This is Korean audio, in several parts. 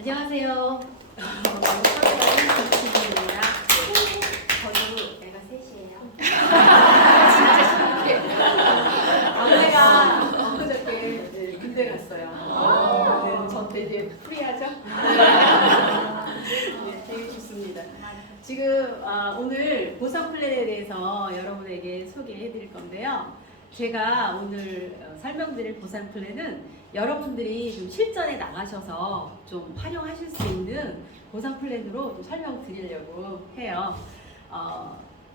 안녕하세요. 서울의 김치입니다. 저도 애가 셋이에요. 진짜 신기해. 아내가 엊그저께 군대 갔어요. 네, 저 되게 프리하죠? 네, 되게 좋습니다. 지금 오늘 보상 플랜에 대해서 여러분에게 소개해 드릴 건데요. 제가 오늘 설명드릴 보상 플랜은 여러분들이 좀 실전에 나가셔서 좀 활용하실 수 있는 보상 플랜으로 좀 설명드리려고 해요.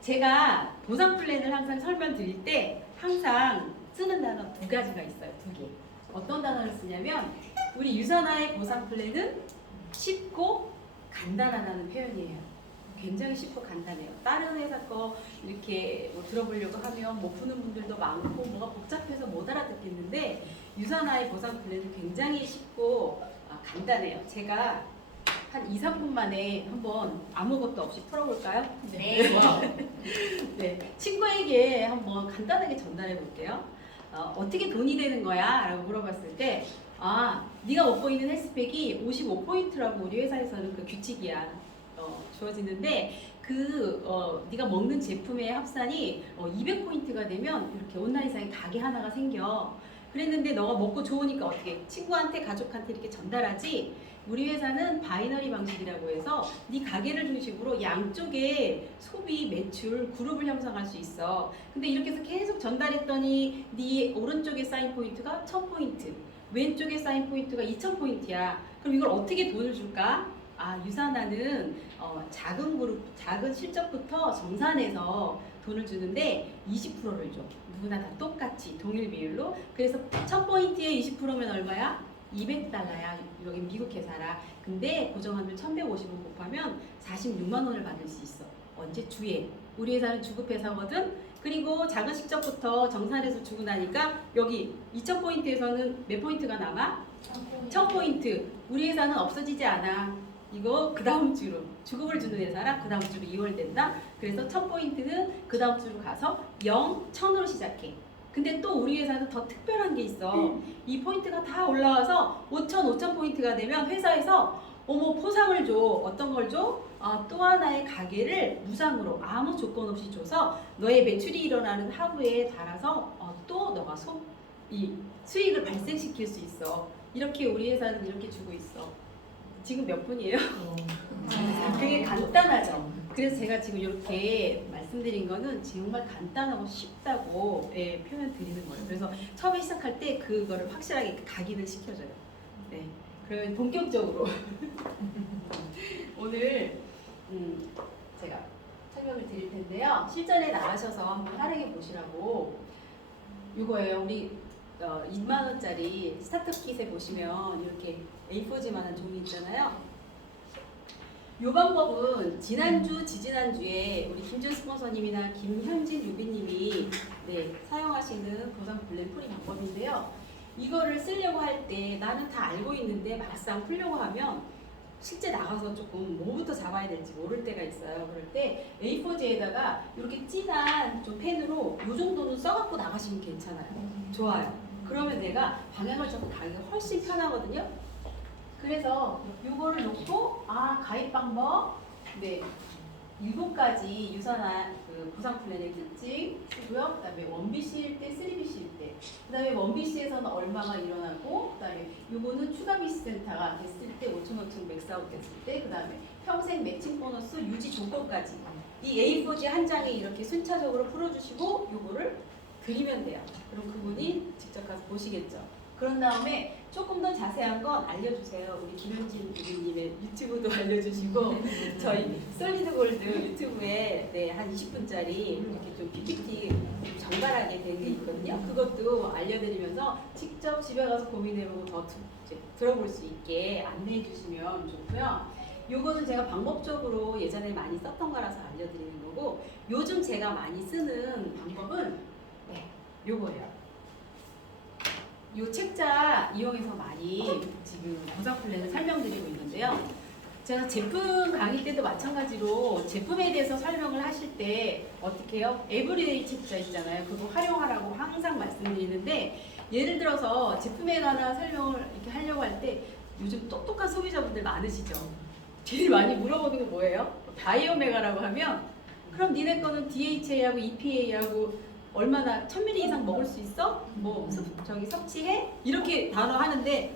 제가 보상 플랜을 항상 설명드릴 때 항상 쓰는 단어 두 가지가 있어요. 두 개. 어떤 단어를 쓰냐면 우리 유선화의 보상 플랜은 쉽고 간단하다는 표현이에요. 굉장히 쉽고 간단해요. 다른 회사 거 이렇게 뭐 들어보려고 하면 못 푸는 분들도 많고 뭐가 복잡해서 못 알아듣겠는데 유선화의 보상 플랜은 굉장히 쉽고 간단해요. 제가 한 2, 3분 만에 한번 아무것도 없이 풀어볼까요? 네. 네. 친구에게 한번 간단하게 전달해 볼게요. 어떻게 돈이 되는 거야? 라고 물어봤을 때 네가 먹고 있는 헬스백이 55포인트라고 우리 회사에서는 그 규칙이야. 주어지는데 네가 먹는 제품의 합산이 200포인트가 되면 이렇게 온라인상에 가게 하나가 생겨. 그랬는데 너가 먹고 좋으니까 어떻게 친구한테 가족한테 이렇게 전달하지. 우리 회사는 바이너리 방식이라고 해서 네 가게를 중심으로 양쪽에 소비, 매출, 그룹을 형성할 수 있어. 근데 이렇게 해서 계속 전달했더니 네 오른쪽에 쌓인 포인트가 1000포인트, 왼쪽에 쌓인 포인트가 2000포인트야. 그럼 이걸 어떻게 돈을 줄까? 유산화는 작은 그룹, 작은 실적부터 정산해서 돈을 주는데 20%를 줘. 누구나 다 똑같이 동일 비율로. 그래서 1000포인트에 20%면 얼마야? 200달러야. 여기 미국 회사라. 근데 고정환율 1150원 곱하면 46만 원을 받을 수 있어. 언제? 주에. 우리 회사는 주급회사거든. 그리고 작은 실적부터 정산해서 주고 나니까 여기 2000포인트에서는 몇 포인트가 남아? 1000포인트. 우리 회사는 없어지지 않아. 이거 그 다음 주로 주급을 주는 회사라 그 다음 주로 이월된다. 그래서 1000포인트는 그 다음 주로 가서 0, 1000으로 시작해. 근데 또 우리 회사는 더 특별한 게 있어. 이 포인트가 다 올라와서 5000포인트가 되면 회사에서 포상을 줘. 어떤 걸 줘? 또 하나의 가게를 무상으로 아무 조건 없이 줘서 너의 매출이 일어나는 하루에 따라서 또 너가 이 수익을 발생시킬 수 있어. 이렇게 우리 회사는 이렇게 주고 있어. 지금 몇 분이에요? 되게 간단하죠. 그래서 제가 지금 이렇게 말씀드린 거는 정말 간단하고 쉽다고 표현 드리는 거예요. 그래서 처음에 시작할 때 그거를 확실하게 각인을 시켜줘요. 네. 그러면 본격적으로 오늘 제가 설명을 드릴 텐데요. 실전에 나가셔서 한번 활용해 보시라고 이거예요. 우리 2만 원짜리 스타트업 킷에 보시면 이렇게 A4지만한 종이 있잖아요. 이 방법은 지난주, 지지난주에 우리 김준 스폰서님이나 김현진 유비님이 사용하시는 보상 플랜 풀이 방법인데요. 이거를 쓰려고 할 때 나는 다 알고 있는데 막상 풀려고 하면 실제 나가서 조금 뭐부터 잡아야 될지 모를 때가 있어요. 그럴 때 A4지에다가 이렇게 진한 좀 펜으로 이 정도는 써갖고 나가시면 괜찮아요. 좋아요. 그러면 내가 방향을 잡고 가기가 훨씬 편하거든요. 그래서 요거를 놓고 가입 방법 7가지 유선화 보상 플랜의 특징 쓰고요. 그다음에 1BC일 때, 3BC일 때, 그다음에 1BC에서는 얼마가 일어나고, 그다음에 요거는 추가 BC 센터가 됐을 때 5,500 맥스아웃 됐을 때, 그다음에 평생 매칭 보너스 유지 조건까지 이 A4지 한 장에 이렇게 순차적으로 풀어주시고 요거를 드리면 돼요. 그럼 그분이 직접 가서 보시겠죠. 그런 다음에 조금 더 자세한 건 알려주세요. 우리 김현진 부님의 유튜브도 알려주시고 저희 솔리드 골드 유튜브에 한 20분짜리 이렇게 좀 PPT 정갈하게 된 게 있거든요. 그것도 알려드리면서 직접 집에 가서 고민해보고 더 들어볼 수 있게 안내해 주시면 좋고요. 요거는 제가 방법적으로 예전에 많이 썼던 거라서 알려드리는 거고, 요즘 제가 많이 쓰는 방법은 요거예요. 요 책자 이용해서 많이 지금 보상 플랜을 설명드리고 있는데요. 제가 제품 강의 때도 마찬가지로 제품에 대해서 설명을 하실 때 어떻게 해요? 에브리데이 책자 있잖아요. 그거 활용하라고 항상 말씀드리는데, 예를 들어서 제품에 관한 설명을 이렇게 하려고 할 때 요즘 똑똑한 소비자분들 많으시죠? 제일 많이 물어보는 게 뭐예요? 바이오메가라고 하면 그럼 니네 거는 DHA하고 EPA하고 얼마나 1000ml 이상 먹을 수 있어? 뭐 저기 섭취해? 이렇게 단어 하는데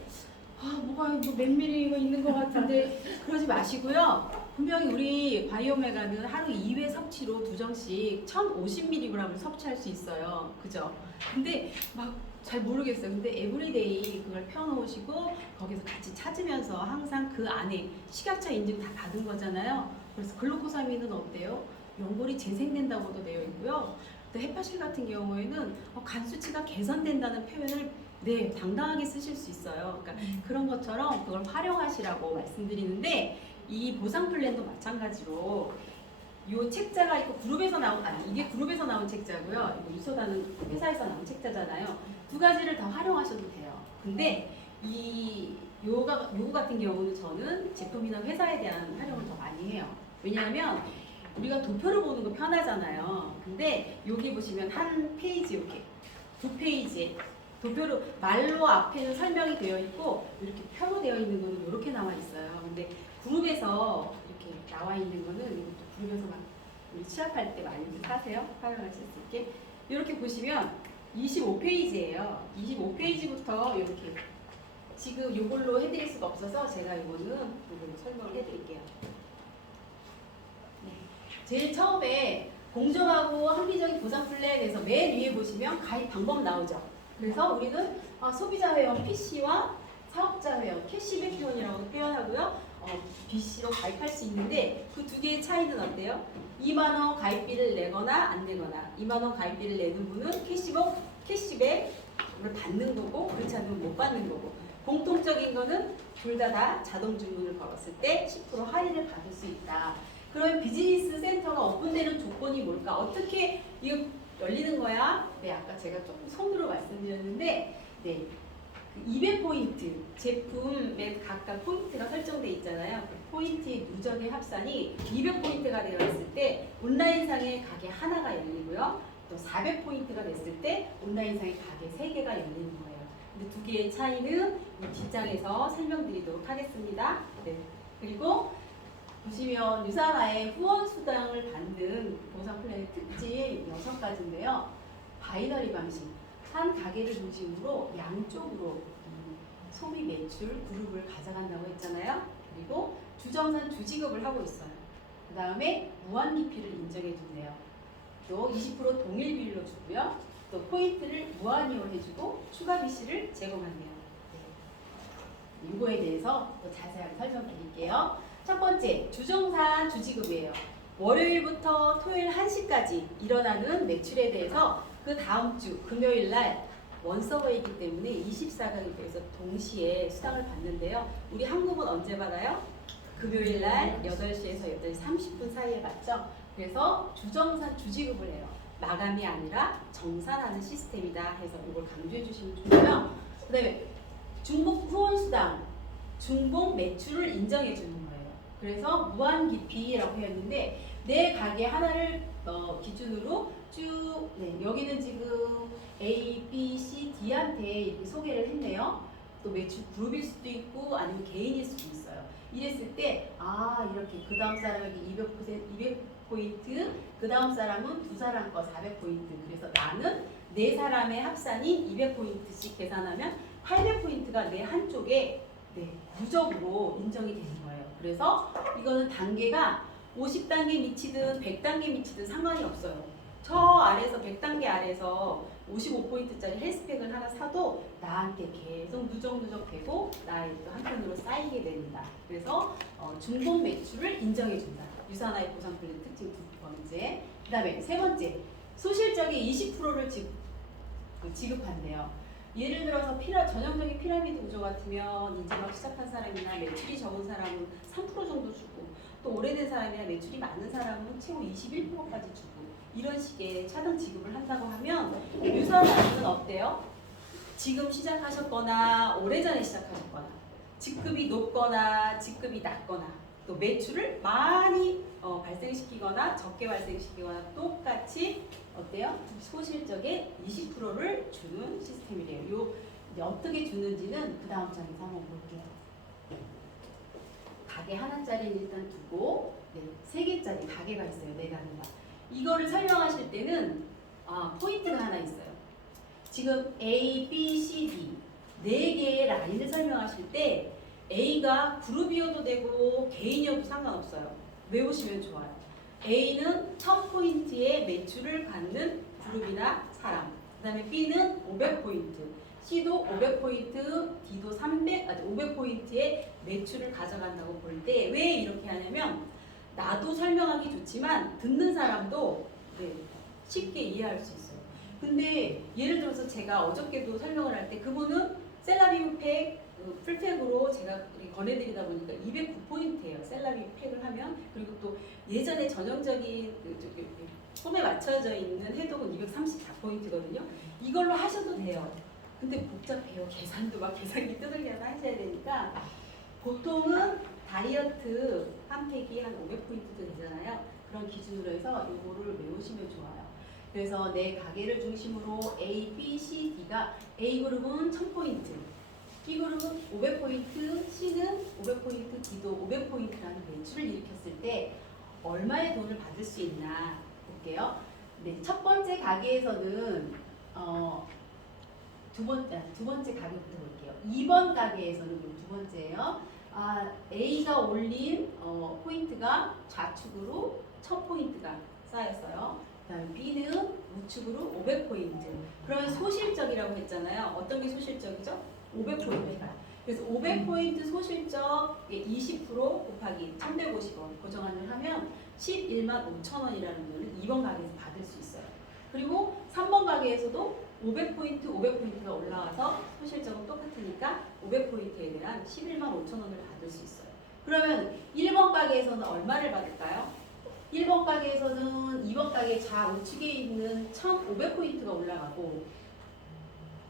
뭐가 뭐 몇 밀리가 있는 것 같은데 그러지 마시고요. 분명히 우리 바이오메가는 하루 2회 섭취로 2정씩 1050mg을 섭취할 수 있어요. 그죠? 근데 막 잘 모르겠어요. 근데 에브리데이 그걸 펴놓으시고 거기서 같이 찾으면서 항상 그 안에 식약처 인증 다 받은 거잖아요. 그래서 글루코사민은 어때요? 연골이 재생된다고도 되어 있고요. 또 헤파실 같은 경우에는 간 수치가 개선된다는 표현을 네, 당당하게 쓰실 수 있어요. 그러니까 그런 것처럼 그걸 활용하시라고 말씀드리는데 이 보상 플랜도 마찬가지로 이 책자가 있고 그룹에서 나온 이게 그룹에서 나온 책자고요. 이거 유소다는 회사에서 나온 책자잖아요. 두 가지를 다 활용하셔도 돼요. 근데 이 요거 같은 경우는 저는 제품이나 회사에 대한 활용을 더 많이 해요. 왜냐하면 우리가 도표를 보는 거 편하잖아요. 근데 여기 보시면 한 페이지 이렇게 두 페이지에 도표로 말로 앞에는 설명이 되어 있고 이렇게 표로 되어 있는 거는 이렇게 나와 있어요. 근데 그룹에서 이렇게 나와 있는 거는 이것도 그룹에서 막 우리 취업할 때 많이 사세요. 활용하실 수 있게. 이렇게 보시면 25페이지예요. 25페이지부터 이렇게 지금 이걸로 해드릴 수가 없어서 제가 이거는 이걸로 설명을 해드릴게요. 네. 제일 처음에 공정하고 합리적인 보상 플랜에서 맨 위에 보시면 가입 방법 나오죠. 그래서 우리는 소비자 회원 PC와 사업자 회원 캐시백 회원이라고 표현하고요. BC로 가입할 수 있는데 그 두 개의 차이는 어때요? 2만 원 가입비를 내거나 안 내거나 2만 원 가입비를 내는 분은 캐시백을 받는 거고 그렇지 않으면 못 받는 거고 공통적인 거는 둘 다 자동 주문을 걸었을 때 10% 할인을 받을 수 있다. 그러면 비즈니스 센터가 오픈되는 조건이 뭘까? 어떻게 이거 열리는 거야? 네, 아까 제가 조금 손으로 말씀드렸는데 네. 200포인트 제품에 각각 포인트가 설정되어 있잖아요. 그 포인트의 누적의 합산이 200포인트가 되어 있을 때 온라인상의 가게 하나가 열리고요. 또 400포인트가 됐을 때 온라인상의 가게 3개가 열리는 거예요. 근데 두 개의 차이는 이 뒷장에서 설명드리도록 하겠습니다. 네. 그리고 보시면 유산화의 후원수당을 받는 보상 플랜의 특징 6가지인데요. 바이너리 방식. 한 가게를 중심으로 양쪽으로 소비 매출 그룹을 가져간다고 했잖아요. 그리고 주정산 주지급을 하고 있어요. 그 다음에 무한리필을 인정해 준대요. 또 20% 동일 비율로 주고요. 또 포인트를 무한이용 해주고 추가 BC를 제공한대요. 네. 이거에 대해서 또 자세하게 설명드릴게요. 첫 번째, 주정산 주지급이에요. 월요일부터 토요일 1시까지 일어나는 매출에 대해서 그 다음 주 금요일 날 원서버이기 때문에 24가격에서 동시에 수당을 받는데요. 우리 한국은 언제 받아요? 금요일 날 8시에서 8시 30분 사이에 받죠. 그래서 주정산 주지급을 해요. 마감이 아니라 정산하는 시스템이다 해서 이걸 강조해 주시면 좋고요. 그 다음에 중복 후원수당, 중복 매출을 인정해 주는 거예요. 그래서 무한기피라고 했는데 내 가게 하나를 기준으로 쭉 여기는 지금 A, B, C, D한테 이렇게 소개를 했네요. 또 매출 그룹일 수도 있고 아니면 개인일 수도 있어요. 이랬을 때 이렇게 그 다음 사람에게 200포인트 그 다음 사람은 두 사람 거 400포인트 그래서 나는 네 사람의 합산이 200포인트씩 계산하면 800포인트가 내 한쪽에 누적으로 인정이 되는 거예요. 그래서 이거는 단계가 50단계 미치든 100단계 미치든 상관이 없어요. 저 아래에서 100단계 아래에서 55포인트짜리 헬스팩을 하나 사도 나한테 계속 누적 되고 나의 또 한편으로 쌓이게 됩니다. 그래서 중복 매출을 인정해준다. 유산화의 보상 플랜 특징 두 번째. 그 다음에 세 번째, 소실적인 20%를 지급한대요. 예를 들어서 전형적인 피라미드 구조 같으면 이제 막 시작한 사람이나 매출이 적은 사람은 3% 정도 주고 또 오래된 사람이나 매출이 많은 사람은 최고 21%까지 주고 이런 식의 차등 지급을 한다고 하면 유산화는 어때요? 지금 시작하셨거나 오래전에 시작하셨거나 직급이 높거나 직급이 낮거나 또 매출을 많이 발생시키거나 적게 발생시키거나 똑같이 어때요? 소실적의 20%를 주는 시스템이래요. 어떻게 주는지는 그 다음 장에서 한번 볼게요. 가게 하나짜리는 일단 두고 네, 3개짜리 가게가 있어요. 네 가게가. 이거를 설명하실 때는 포인트가 하나 있어요. 지금 A, B, C, D 4개의 라인을 설명하실 때 A가 그룹이어도 되고 개인이어도 상관없어요. 외우시면 좋아요. A는 1000포인트의 매출을 갖는 그룹이나 사람. 그 다음에 B는 500포인트. C도 500포인트, D도 500포인트의 매출을 가져간다고 볼 때 왜 이렇게 하냐면 나도 설명하기 좋지만 듣는 사람도 네, 쉽게 이해할 수 있어요. 근데 예를 들어서 제가 어저께도 설명을 할 때 그분은 셀라비브 팩 풀팩으로 제가 권해드리다 보니까 209포인트예요. 셀라비브 팩을 하면. 그리고 또 예전에 전형적인 폼에 맞춰져 있는 해독은 234포인트거든요. 이걸로 하셔도 돼요. 근데 복잡해요. 계산도 막 계산기 뜯으려서 하셔야 되니까 보통은 다이어트 한 팩이 한 500포인트도 되잖아요. 그런 기준으로 해서 이거를 외우시면 좋아요. 그래서 내 가게를 중심으로 A, B, C, D가 A그룹은 1000포인트, B그룹은 500포인트, C는 500포인트, D도 500포인트라는 매출을 일으켰을 때 얼마의 돈을 받을 수 있나 볼게요. 네, 첫 번째 가게에서는 두 번째 가게부터 볼게요. 2번 가게에서는 두 번째예요. A가 올린 포인트가 좌측으로 1000포인트가 쌓였어요. 그 다음에 B는 우측으로 500포인트. 그러면 소실적이라고 했잖아요. 어떤 게 소실적이죠? 500포인트가. 그래서 500포인트 소실적의 20% 곱하기 1150원 고정한을 하면 11만 5천 원이라는 돈을 2번 가게에서 받을 수 있어요. 그리고 3번 가게에서도 500포인트가 올라와서 소실적은 똑같으니까 500포인트에 대한 11만 5천 원을 받을 수 있어요. 그러면 1번 가게에서는 얼마를 받을까요? 1번 가게에서는 2번 가게 좌우측에 있는 1500포인트가 올라가고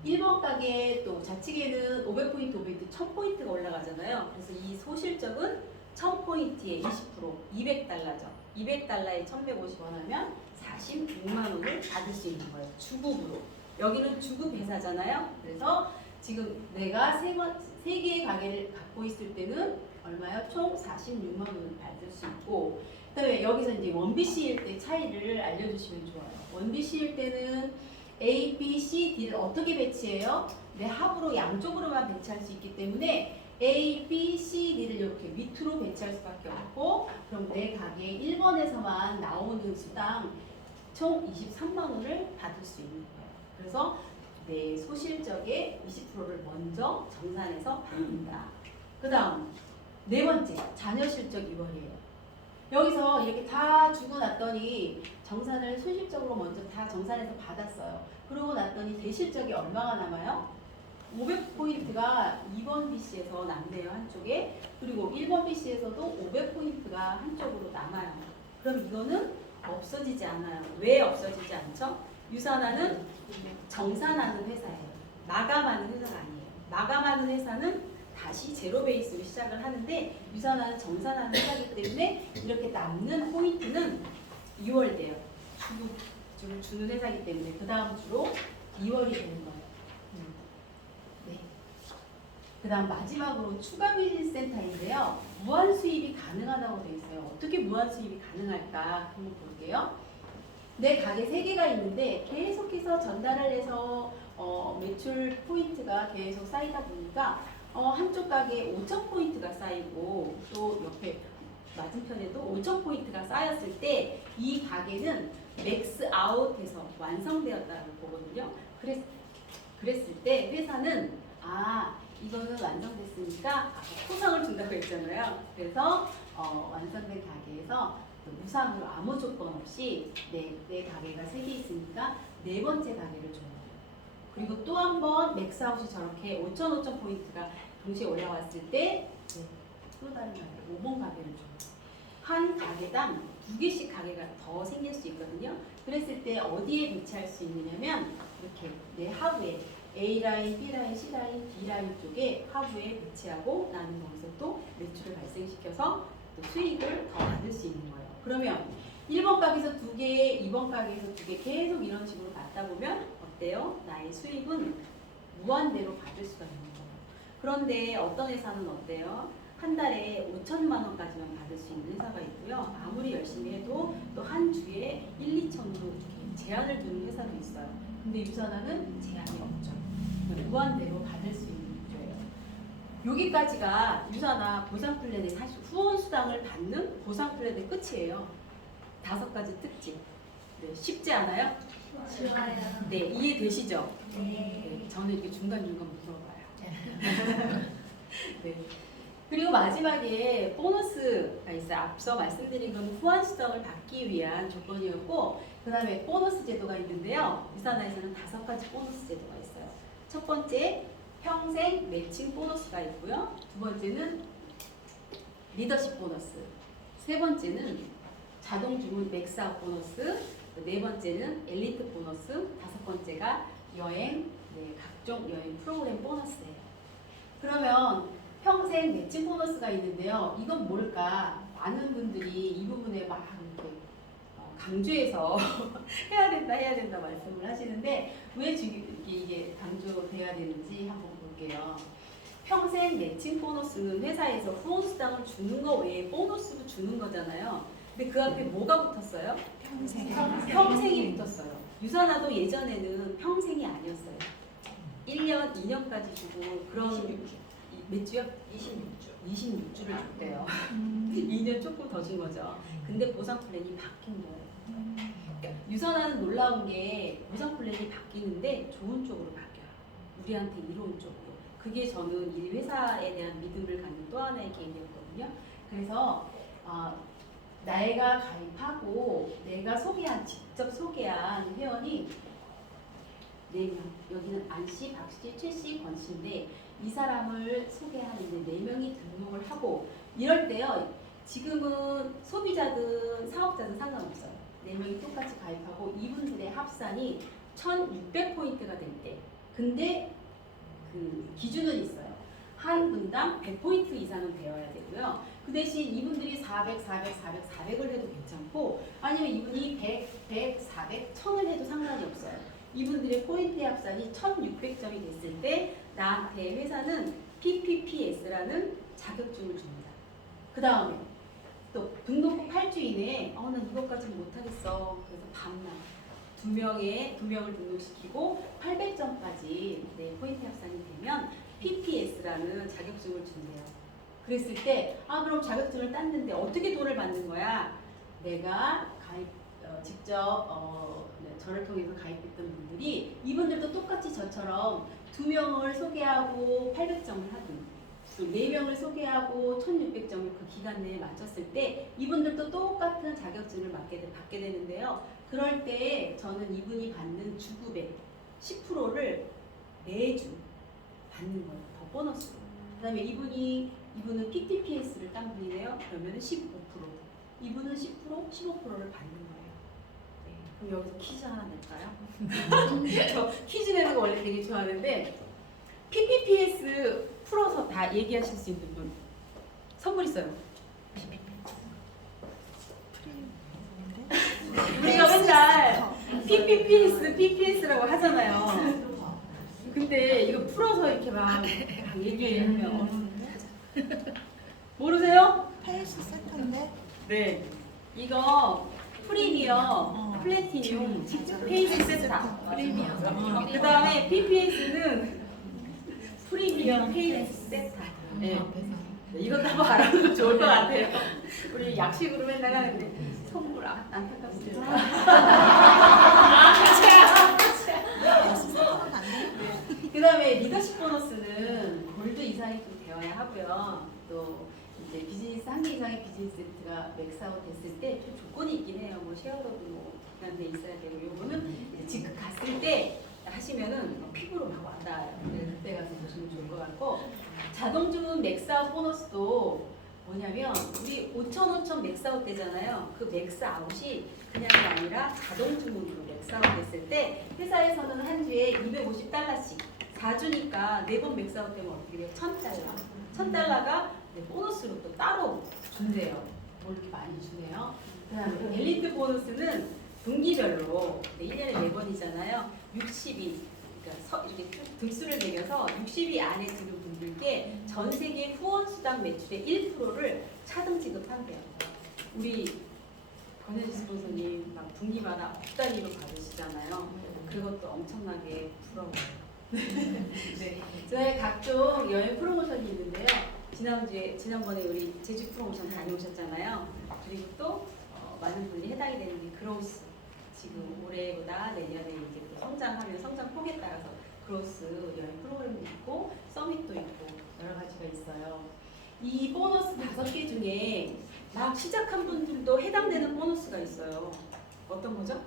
1번 가게 또 좌측에는 500포인트, 1000포인트가 올라가잖아요. 그래서 이 소실적은 1000포인트에 20%, 200달러죠. 200달러에 1150원 하면 46만 원을 받을 수 있는 거예요. 주급으로. 여기는 주급 회사잖아요. 그래서 지금 내가 세 개의 가게를 갖고 있을 때는 얼마요? 총 46만 원을 받을 수 있고, 그다음에 여기서 이제 원BC일 때 차이를 알려주시면 좋아요. 원BC일 때는 A, B, C, D를 어떻게 배치해요? 내 합으로 양쪽으로만 배치할 수 있기 때문에 A, B, C, D를 이렇게 밑으로 배치할 수밖에 없고, 그럼 내 가게 1번에서만 나오는 수당 총 23만 원을 받을 수 있는 거예요. 그래서 내 소실적의 20%를 먼저 정산해서 받는다. 그 다음 네 번째, 자녀 실적 2월이에요. 여기서 이렇게 다 주고 났더니 정산을 소실적으로 먼저 다 정산해서 받았어요. 그러고 났더니 대실적이 얼마가 남아요? 500포인트가 2번 BC에서 남네요, 한쪽에. 그리고 1번 BC에서도 500포인트가 한쪽으로 남아요. 그럼 이거는 없어지지 않아요. 왜 없어지지 않죠? 유산화는 정산하는 회사예요. 마감하는 회사가 아니에요. 마감하는 회사는 다시 제로 베이스로 시작을 하는데 유산화는 정산하는 회사이기 때문에 이렇게 남는 포인트는 2월 돼요. 주를 주는 회사이기 때문에 그 다음 주로 2월이 되는 거예요. 네. 그 다음 마지막으로 추가 비즈니스 센터인데요. 무한 수입이 가능하다고 되어 있어요. 어떻게 무한 수입이 가능할까 한번 볼게요. 내 가게 3개가 있는데 계속해서 전달을 해서 매출 포인트가 계속 쌓이다 보니까 한쪽 가게에 5,000포인트가 쌓이고 또 옆에 맞은편에도 5,000포인트가 쌓였을 때 이 가게는 맥스 아웃해서 완성되었다고 보거든요. 그랬을 때 회사는 이거는 완성됐으니까 포상을 준다고 했잖아요. 그래서 완성된 가게에서 무상으로 아무 조건 없이 내 가게가 3개 있으니까 4번째 가게를 줘요. 그리고 또 한 번 맥스아웃이 저렇게 5,000포인트가 동시에 올라왔을 때 또 다른 가게 5번 가게를 줘요. 한 가게당 2개씩 가게가 더 생길 수 있거든요. 그랬을 때 어디에 배치할 수 있느냐면 이렇게 내 하부에 A라인, B라인, C라인, D라인 쪽에 하부에 배치하고 나는 거기서 또 매출을 발생시켜서 또 수익을 더 받을 수 있는 거예요. 그러면 1번 가게에서 2개, 2번 가게에서 2개 계속 이런 식으로 받다 보면 어때요? 나의 수익은 무한대로 받을 수가 있는 거예요. 그런데 어떤 회사는 어때요? 한 달에 5천만 원까지만 받을 수 있는 회사가 있고요. 아무리 열심히 해도 또 한 주에 1, 2천으로 제한을 두는 회사도 있어요. 근데 유산화는 제한이 없죠. 무한대로 받을 수 있는 구조예요. 여기까지가 유산화 보상 플랜의 사실 후원 수당을 받는 보상 플랜의 끝이에요. 5가지 특징. 네, 쉽지 않아요? 좋아요. 네, 이해되시죠? 네. 네, 저는 이렇게 중간중간 물어봐요. 네. 그리고 마지막에 보너스가 있어요. 앞서 말씀드린 건 후원 수당을 받기 위한 조건이었고, 그 다음에 보너스 제도가 있는데요. 유산화에서는 5가지 보너스 제도가 있어요. 첫 번째, 평생 매칭 보너스가 있고요. 두 번째는 리더십 보너스. 세 번째는 자동 주문 맥스아웃 보너스. 네 번째는 엘리트 보너스. 5번째가 여행, 네, 각종 여행 프로그램 보너스예요. 그러면 평생 매칭 보너스가 있는데요. 이건 뭘까? 많은 분들이 이 부분에 막 이렇게 강조해서 해야 된다 말씀을 하시는데 왜 이게 강조돼야 되는지 한번 볼게요. 평생 매칭 보너스는 회사에서 후원 수당을 주는 거 외에 보너스도 주는 거잖아요. 근데 그 앞에 뭐가 붙었어요? 평생이 붙었어요. 유산화도 예전에는 평생이 아니었어요. 1년, 2년까지 주고 그런 몇 주요? 26주를 줬대요. 2년 조금 더 준 거죠. 근데 보상 플랜이 바뀐 거예요. 그러니까 유산화는 놀라운 게 보상 플랜이 바뀌는데 좋은 쪽으로 바뀌어요. 우리한테 이로운 쪽으로. 그게 저는 이 회사에 대한 믿음을 갖는 또 하나의 계기였거든요. 그래서 내가 가입하고 내가 직접 소개한 회원이 4명. 여기는 안씨, 박씨, 최씨, 권씨인데 이 사람을 소개하는데 4명이 등록을 하고 이럴 때요. 지금은 소비자든 사업자든 상관없어요. 4명이 똑같이 가입하고 이분들의 합산이 1600포인트가 될 때. 근데 그 기준은 있어요. 한 분당 100포인트 이상은 되어야 되고요. 그 대신 이분들이 400, 400, 400, 400을 해도 괜찮고 아니면 이분이 100, 100, 400, 1000을 해도 상관이 없어요. 이분들의 포인트의 합산이 1600점이 됐을 때 나한테 회사는 PPPS라는 자격증을 줍니다. 그 다음에 또 등록 후 8주 이내에 난 이것까지는 못하겠어. 그래서 밤낮 2명을 등록시키고 800점까지 포인트 합산이 되면 PPS라는 자격증을 준대요. 그랬을 때 그럼 자격증을 땄는데 어떻게 돈을 받는 거야? 내가 직접 저를 통해서 가입했던 분들이 이분들도 똑같이 저처럼 2명을 소개하고 800점을 하든 4명을 소개하고 1600점을 그 기간 내에 맞췄을 때 이분들도 똑같은 자격증을 받게 되는데요. 그럴 때 저는 이분이 받는 주급의 10%를 매주 받는 거예요. 더 보너스로. 그 다음에 이분은 PPPS를 딴 분이네요. 그러면 15%. 이분은 10%, 15%를 받는 거예요. 네. 그럼 여기서 퀴즈 하나 낼까요? 저 퀴즈 내는 거 원래 되게 좋아하는데 PPPS 풀어서 다 얘기하실 수 있는 분 선물 있어요. 우리가 맨날 PPS라고 하잖아요. 근데 이거 풀어서 이렇게 막 얘기하면 모르세요? 페이스 세트인데? 네. 이거 프리미엄, 플래티늄, 페이스 세트다. 프리미엄. 그 다음에 PPS는 프리미엄 페이스 세트다. 네. 이것도 한번 알아두면 좋을 것 같아요. 우리 약식으로 맨날 하는데 선물 안타깝습니다. 그 다음에 리더십 보너스는 골드 이상이 좀 되어야 하고요. 또 이제 비즈니스 한 개 이상의 비즈니스 세트가 맥스아웃 됐을 때 좀 조건이 있긴 해요. 뭐 쉐어로도 뭐 기간돼 있어야 되고 요거는 이제 지금 갔을 때 하시면은 피부로 막 와닿아요. 그때 가서 보시면 좋을 것 같고 자동 주문 맥스아웃 보너스도 뭐냐면 우리 5,000 맥스아웃 되잖아요. 그 맥스아웃이 그냥이 아니라 자동 주문으로 맥스아웃 됐을 때 회사에서는 한 주에 $250씩 4주니까 4번 맥스아웃 되면 어떻게 돼요? $1,000. $1,000가 보너스로 또 따로 준대요. 뭐 이렇게 많이 주네요. 그다음에 엘리트 보너스는 분기별로 1년에 4번이잖아요. 60위 그러니까 이렇게 쭉 등수를 매겨서 60위 안에 드는 분들 분들께 전 세계 후원수당 매출의 1%를 차등 지급한대요. 우리 권혜지 스폰서님 막 분기마다 억 단위로 받으시잖아요. 그것도 엄청나게 부러워요. 네, 저희 각종 여행 프로모션이 있는데요. 지난번에 우리 제주 프로모션 다녀오셨잖아요. 그리고 또 많은 분이 해당이 되는 게 크로스. 지금 올해보다 내년에 이제 또 성장하면 성장폭에 따라서 크로스 여행 프로그램도 있고 서밋도 있고 여러 가지가 있어요. 이 보너스 5개 중에 막 시작한 분들도 해당되는 보너스가 있어요. 어떤 거죠?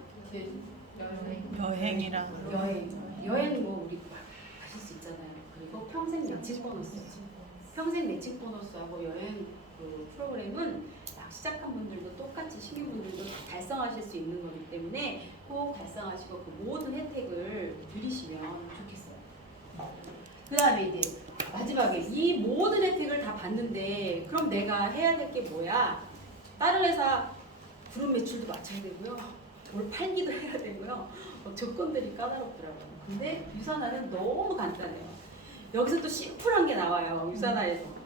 여행이랑 여행 뭐 우리 가실 수 있잖아요. 그리고 평생 예측 보너스. 평생 예측 보너스하고 여행 그 프로그램은 막 시작한 분들도 똑같이 시민분들도 다 달성하실 수 있는 거기 때문에 꼭 달성하시고 그 모든 혜택을 누리시면 좋겠어요. 그 다음에 이제 마지막에 이 모든 혜택을 다 받는데 그럼 내가 해야 될 게 뭐야? 다른 회사 그룹 매출도 맞춰야 되고요. 뭘 팔기도 해야 되고요. 조건들이 까다롭더라고요. 근데 유산화는 너무 간단해요. 여기서 또 심플한 게 나와요. 유산화에서.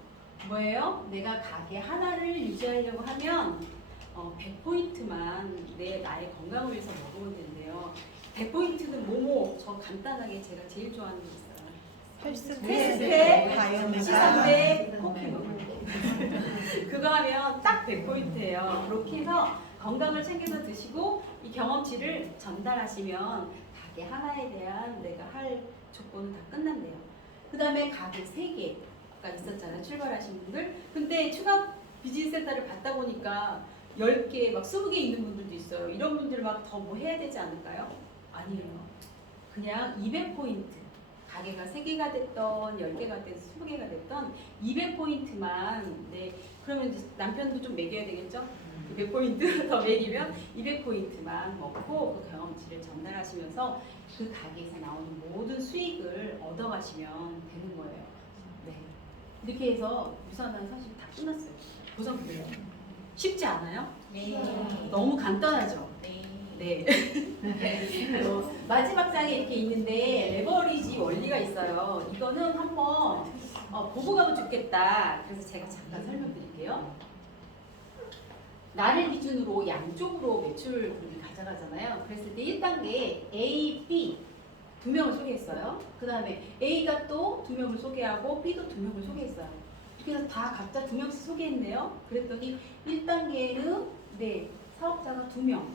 뭐예요? 내가 가게 하나를 유지하려고 하면 100포인트만 나의 건강을 위해서 먹으면 된대요. 100포인트는 뭐뭐 저 간단하게 제가 제일 좋아하는 게 있어요. 헬스팩, 시상백, 코피노. 그거 하면 딱 100포인트예요. 그렇게 해서 건강을 챙겨서 드시고 이 경험치를 전달하시면 가게 하나에 대한 내가 할 조건은 다 끝난대요. 그 다음에 가게 3개가 있었잖아요. 출발하신 분들. 근데 추가 비즈니스 센터를 받다 보니까 10개, 막 20개 있는 분들도 있어요. 이런 분들 막 더 뭐 해야 되지 않을까요? 아니에요. 그냥 200포인트. 가게가 3개가 됐던 10개가 됐던 20개가 됐던 200포인트만 그러면 이제 남편도 좀 매겨야 되겠죠? 200포인트 더 매기면 200포인트만 먹고 그 경험치를 전달하시면서 그 가게에서 나오는 모든 수익을 얻어가시면 되는 거예요. 네. 이렇게 해서 유산화는 사실 다 끝났어요. 보상드려요. 쉽지 않아요? 네. 너무 간단하죠? 네. 네. 마지막 장에 이렇게 있는데 레버리지 원리가 있어요. 이거는 한번 보고 가면 좋겠다. 그래서 제가 잠깐 설명드릴게요. 나를 기준으로 양쪽으로 매출을 가져가잖아요. 그랬을 때 1단계 A, B 2명을 소개했어요. 그 다음에 A가 또 2명을 소개하고 B도 2명을 소개했어요. 그래서 다 각자 2명씩 소개했네요. 그랬더니 1단계에는 사업자가 2명,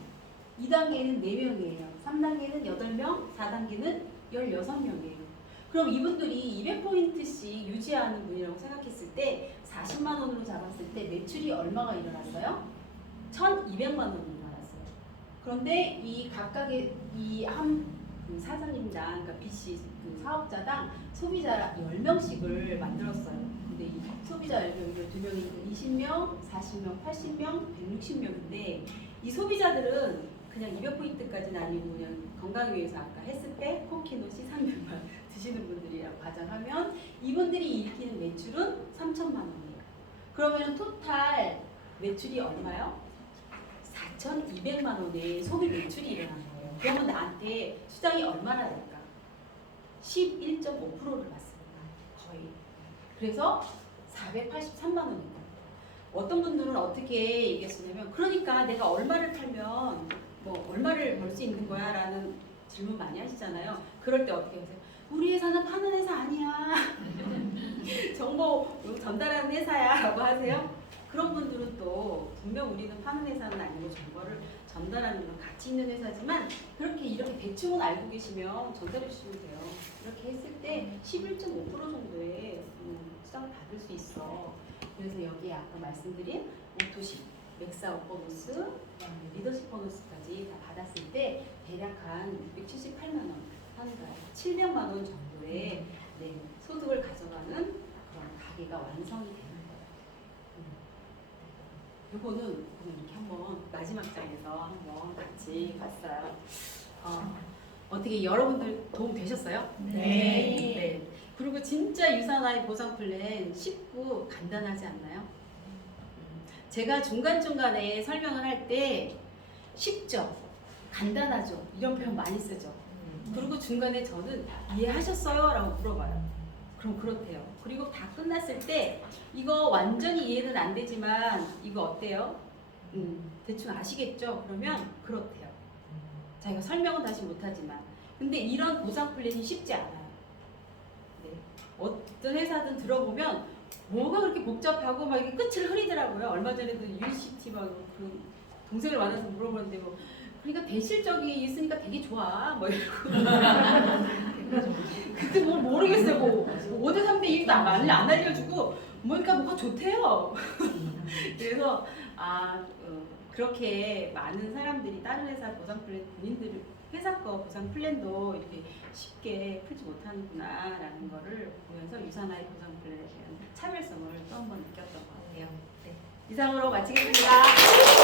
2단계는 4명이에요. 3단계는 8명, 4단계는 16명이에요. 그럼 이분들이 200포인트씩 유지하는 분이라고 생각했을 때 40만 원으로 잡았을 때 매출이 얼마가 일어났어요? 1,200만 원이 일어났어요. 그런데 이 각각의 이 한 사장님당, 그러니까 B씨 그 사업자당 소비자 10명씩을 만들었어요. 근데 이 소비자 10명이 2명이니까 20명, 40명, 80명, 160명인데 이 소비자들은 그냥 200포인트까지는 아니고 그냥 건강을 위해서 아까 헬스팩, 코키노, 시상백만 드시는 분들이라고 가정하면 이분들이 일으키는 매출은 3천만 원이에요. 그러면 토탈 매출이 얼마요? 4,200만 원의 소비 매출이 일어난 거예요. 그러면 나한테 수당이 얼마나 될까? 11.5%를 받습니다. 거의. 그래서 483만 원입니다. 어떤 분들은 어떻게 얘기했으냐면 그러니까 내가 얼마를 팔면 뭐 얼마를 벌 수 있는 거야 라는 질문 많이 하시잖아요. 그럴 때 어떻게 하세요? 우리 회사는 파는 회사 아니야. 정보 전달하는 회사야 라고 하세요. 그런 분들은 또 분명 우리는 파는 회사는 아니고 정보를 전달하는 건 가치 있는 회사지만 이렇게 대충은 알고 계시면 전달해 주시면 돼요. 이렇게 했을 때 11.5% 정도의 수당을 받을 수 있어. 그래서 여기에 아까 말씀드린 오토십, 맥사업 보너스, 리더십 보너스까지 다 받았을 때 대략 한 678만 원, 한 700만 원 정도의 소득을 가져가는 그런 가게가 완성이 되는 거예요. 요거는 이렇게 한번 마지막 장에서 한번 같이 봤어요. 어떻게 여러분들 도움 되셨어요? 네. 그리고 진짜 유산화의 보상 플랜 쉽고 간단하지 않나요? 제가 중간중간에 설명을 할 때 쉽죠? 간단하죠? 이런 표현 많이 쓰죠? 그리고 중간에 저는 이해하셨어요? 라고 물어봐요. 그럼 그렇대요. 그리고 다 끝났을 때 이거 완전히 이해는 안 되지만 이거 어때요? 대충 아시겠죠? 그러면 그렇대요. 자기가 설명은 다시 못하지만 근데 이런 보상 플랜이 쉽지 않아요. 네. 어떤 회사든 들어보면 뭐가 그렇게 복잡하고 막 이게 끝을 흐리더라고요. 얼마 전에도 UCT 막 그 동생을 만나서 물어보는데 뭐 그러니까 대실적이 있으니까 되게 좋아 뭐 이러고 그때 뭐 모르겠어요. 뭐 5대 3대 1도 안 알려주고 뭐니까 뭐가 좋대요. 그래서 그렇게 많은 사람들이 다른 회사 보상 플랜 본인들 회사 거 보상 플랜도 이렇게 쉽게 풀지 못하는구나라는 거를 보면서 유산화의 보상 플랜에 대한 차별성을 또 한 번 느꼈던 것 같아요. 네. 이상으로 마치겠습니다.